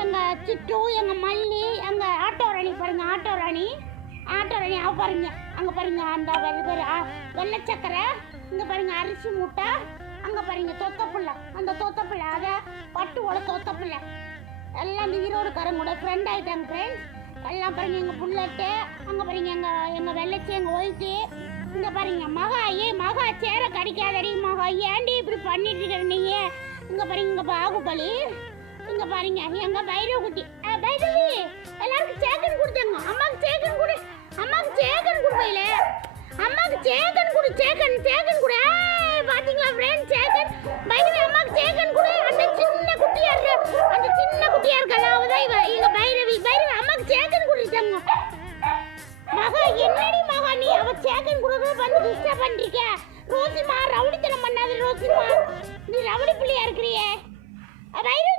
எங்கள் சிட்டு, எங்கள் மல்லி, எங்கள் ஆட்டோ ராணி பாருங்க, ஆட்டோ ராணி அவ பாருங்க. அங்கே பாருங்க அந்த வெள்ளை சக்கரை, இங்கே பாருங்க அரிசி மூட்டை, அங்கே பாருங்க தொத்தப்பிள்ளை, அந்த தொத்தப்பிள்ளை அதை பட்டுவோட தொத்தப்பிள்ளை எல்லாம் இந்த ஈரோடுக்காரங்க கூட ஃப்ரெண்ட் ஆகிட்டாங்க ஃப்ரெண்ட்ஸ். எல்லாம் பாருங்க எங்கள் புல்லட்டு, அங்கே பாருங்க எங்கள் வெள்ளச்சி, எங்கள் ஒயிட்டு. இங்கே பாருங்க மகா சேர கடிக்காதடி மகா, ஏண்டி இப்படி பண்ணிட்டு இருக்கிற நீங்க. இங்கே பாருங்க இங்கே பாகுபலி, இங்கே பாருங்க எங்கள் பைரவகுட்டி. பைரவி எல்லாருக்கும் சேக்கன் கொடுத்தாங்க. அம்மாவுக்கு சேக்கன் கொடு, அம்மாவுக்கு சேக்கன் கொடுவையில, அம்மாவுக்கு சேக்கன் கொடு, சேக்கன் கொடு. பாத்தீங்களா ஃப்ரெண்ட், சேக்கன் பைரவி அம்மாவுக்கு சேக்கன் கொடு. அந்த சின்ன குட்டியா இருக்கல அவதான் இவ பைரவி அம்மாவுக்கு சேக்கன் கொடுத்தாங்க. மகா என்னடி மகா நீ அவ சேக்கன் கொடுக்க வந்து டிஸ்டர்ப் பண்றீங்க. ரோசிமா ரவுடித்தனம் பண்ணாத ரோசிமா, நீ ரவுடி பிள்ளையா இருக்கிறியே. பைரவி